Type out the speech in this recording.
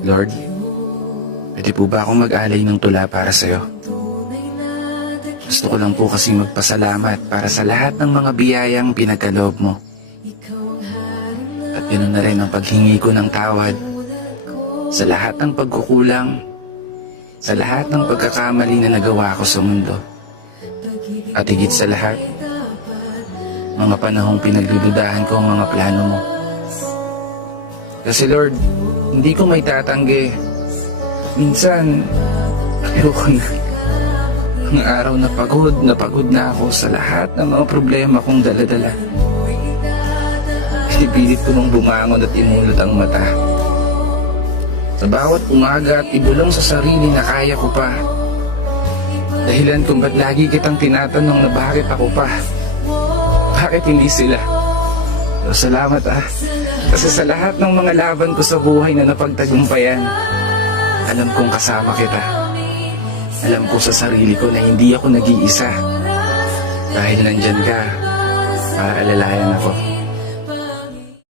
Lord, pwede po ba akong mag-alay ng tula para sa'yo? Gusto ko lang po kasi magpasalamat para sa lahat ng mga biyayang pinagkaloob mo. At ganoon na rin ang paghingi ko ng tawad sa lahat ng pagkukulang, sa lahat ng pagkakamali na nagawa ko sa mundo. At higit sa lahat, mga panahong pinagluludahan ko ang mga plano mo. Kasi Lord, hindi ko may tatanggi. Minsan, ayoko na. Ang araw na pagod na ako sa lahat ng mga problema kong daladala. Pinipilit ko mong bumangon at imulot ang mata. Sa bawat umaga at ibulong sa sarili na kaya ko pa. Dahilan kung ba't lagi kitang tinatanong na bakit ako pa. Bakit hindi sila? Pero salamat kasi sa lahat ng mga laban ko sa buhay na napagtagumpayan, alam kong kasama kita. Alam ko sa sarili ko na hindi ako nag-iisa. Dahil nandyan ka para alalayan ako.